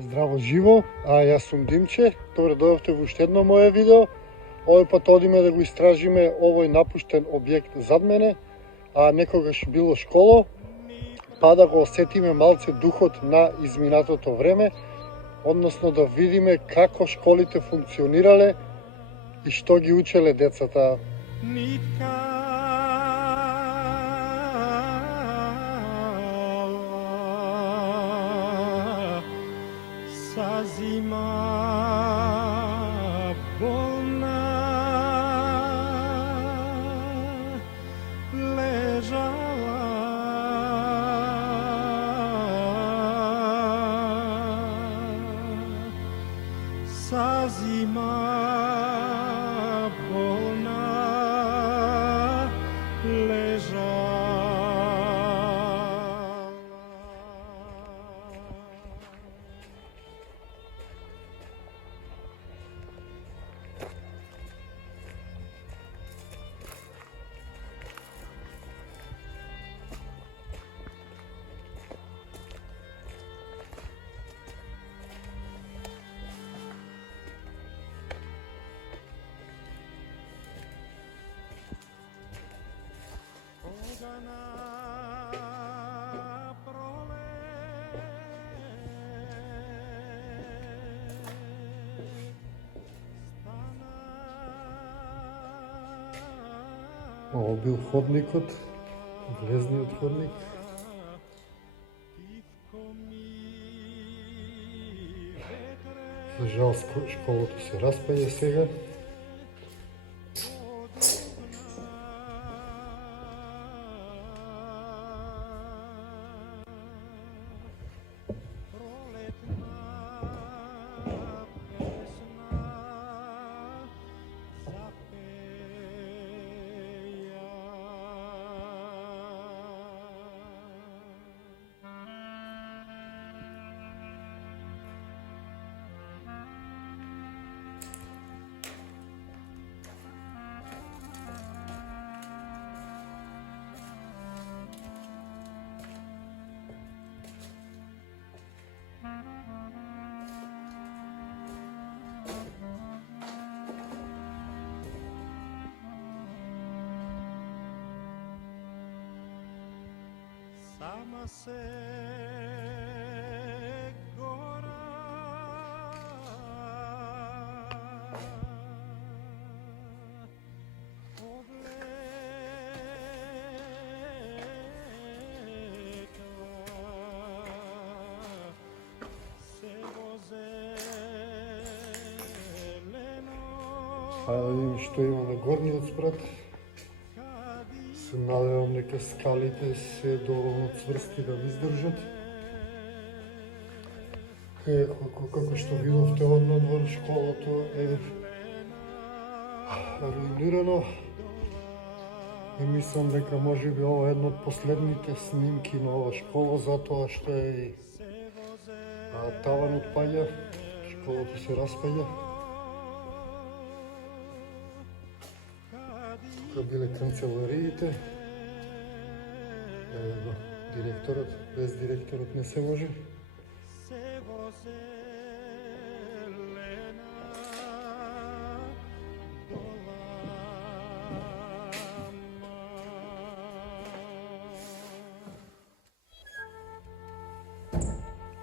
Здраво живо, јас сум Димче, добре дојдовте во уште едно моје видео. Овој пат одиме да го истражиме овој напуштен објект зад мене, а некогаш било школо, па да го осетиме малце духот на изминатото време, односно да видиме како школите функционирале и што ги учеле децата. Sa zima bolna ležala, sa zima bolna ležala. Ово бил ходникот, влезниот ходник. За жал школото се распаѓа сега. Sama se gora se voze leno. Ајде да видим што има на горниот спрат. Се надевам дека скалите се доволно цврсти да ви издржат. Како што видовте однадвор школото е руинирано. И мислам дека можеби ова е едно од последните снимки на ова школа, затоа што е и таванот паѓа, школото се распаѓа. Тука биле канцелариите. Ево директорот, без директорот не се може.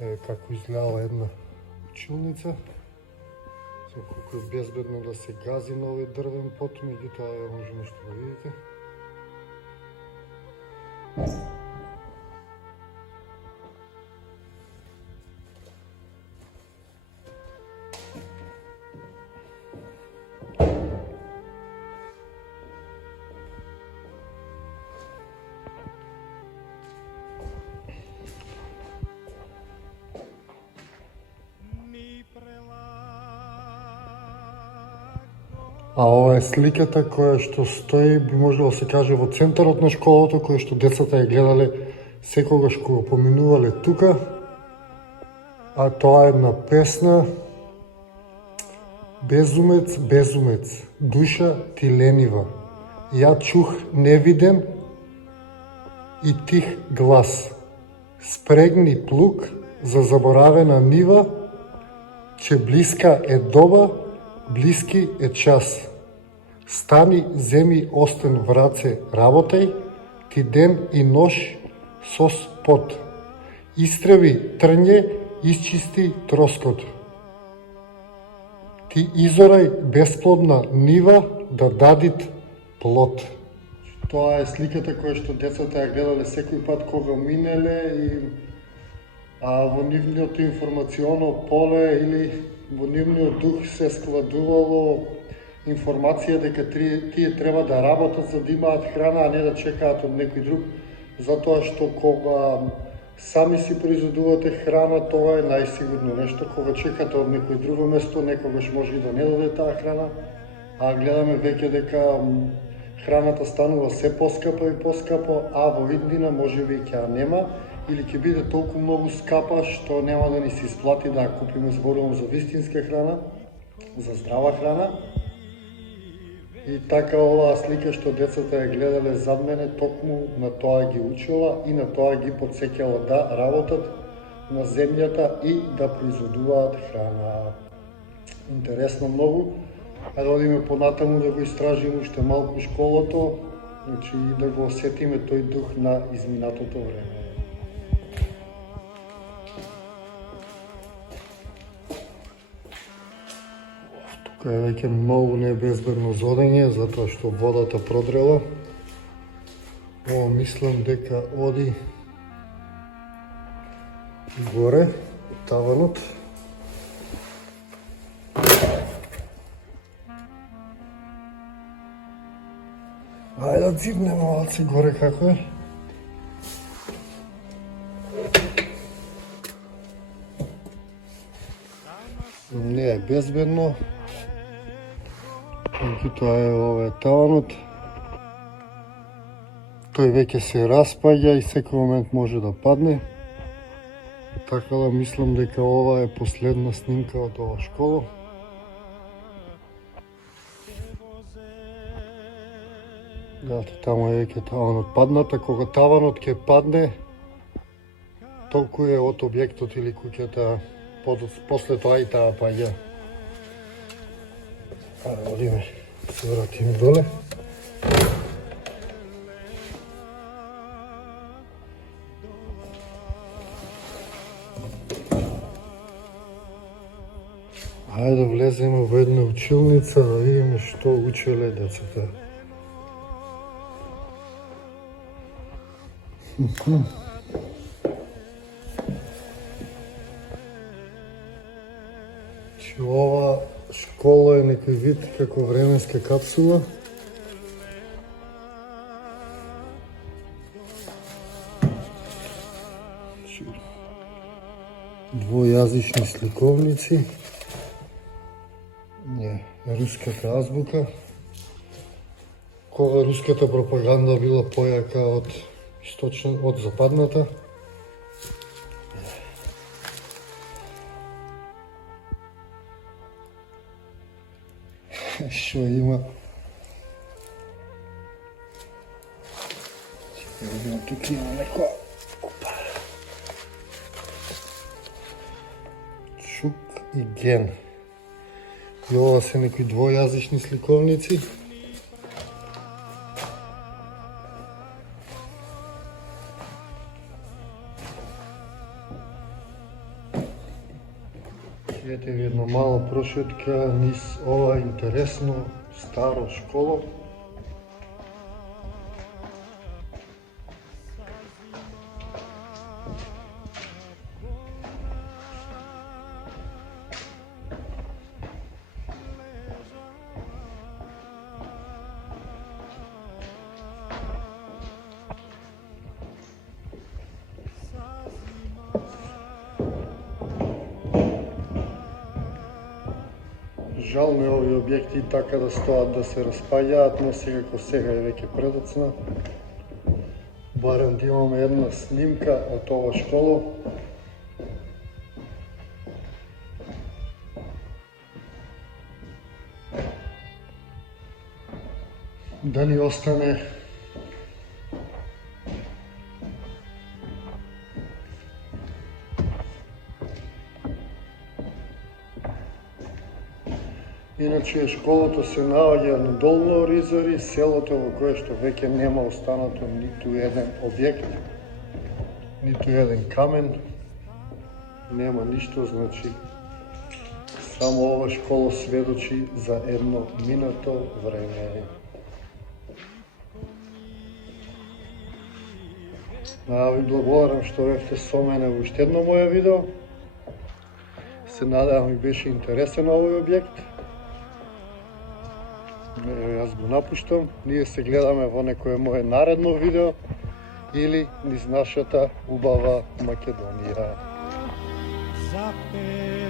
Еве како изгледа една училница. Колку е безбедно да се гази на овој дрвен пот, меѓутоа може нешто да видите. А ова е сликата која што стои, би можело да се каже, во центарот на школото, која што децата ја гледале секогаш кога поминувале тука. А тоа е една песна Безумец, безумец, душа ти ленива. Ја чух невиден и тих глас. Спрегни плук, за заборавена нива, че близка е доба, близки е час. Стани, земи остен враце, работај, ти ден и нош сос пот. Истреви трње, исчисти троскот. Ти изорај бесплодна нива да дадит плод. Тоа е сликата која што децата ја гледале секој пат кога минеле и во нивниот информационо поле или во нивниот дух се складувало информација дека тие треба да работат за да имаат храна, а не да чекаат од некој друг, затоа што кога сами си произведувате храна, тоа е најсигурно нешто. Кога чекате од некој друго место, некогаш може и да не даде таа храна, а гледаме веќе дека храната станува се поскапа и поскапа, а во иднина можеби ќе ја нема или ќе биде толку многу скапа што нема да ни се исплати да ја купиме, зборувам за вистинска храна, за здрава храна. И така оваа слика што децата ја гледале зад мене, токму на тоа ги учила и на тоа ги потсеќала да работат на земјата и да произведуваат храна. Интересно многу. Ајде да одиме понатаму да го истражиме уште малку школото, значи и да го осетиме тој дух на изминатото време. Тука е веќе многу небезбедно за одење, затоа што водата продрела. Ово мислам дека оди горе, таванот. Ајде да дзивнеме малце горе како е. Не е безбедно. Тоа е ова е таванот. Тој веќе се распаѓа и секој момент може да падне. Така да мислам дека ова е последна снимка од ова школа. Гледате, таму е веќе таванот падната. Кога таванот ќе падне, толку е од објектот или куќата, после тоа и таа паѓа. Ајде, одиме, се вратиме доле. Ајде да влеземе во една училница да видиме што учеле децата. Ова школа е некој вид како временска капсула. Двојазични сликовници. Не, руската азбука. Кога руската пропаганда била појака од западната. Што има? Тук има некоја Чук и Ген. И ова се некои двојазични сликовници. Ете ви една мала прошетка низ ова интересно старо школо. Жал ме овие објекти така да стоат да се распаѓаат, но секако сега е веќе предоцна. Барем да имаме една снимка од ова школо. Да ни остане Значи школото се наоѓа на Долно Оризори, селото во кое што веќе нема останато ниту еден објект, ниту еден камен, нема ништо, значи само ова школо сведочи за едно минато време. Ви благодарам што бевте со мене во уште едно моје видео. Се надевам ви беше интересен овој објект. Јас го напуштам, ние се гледаме во некое мое наредно видео или низ нашата убава Македонија. Запев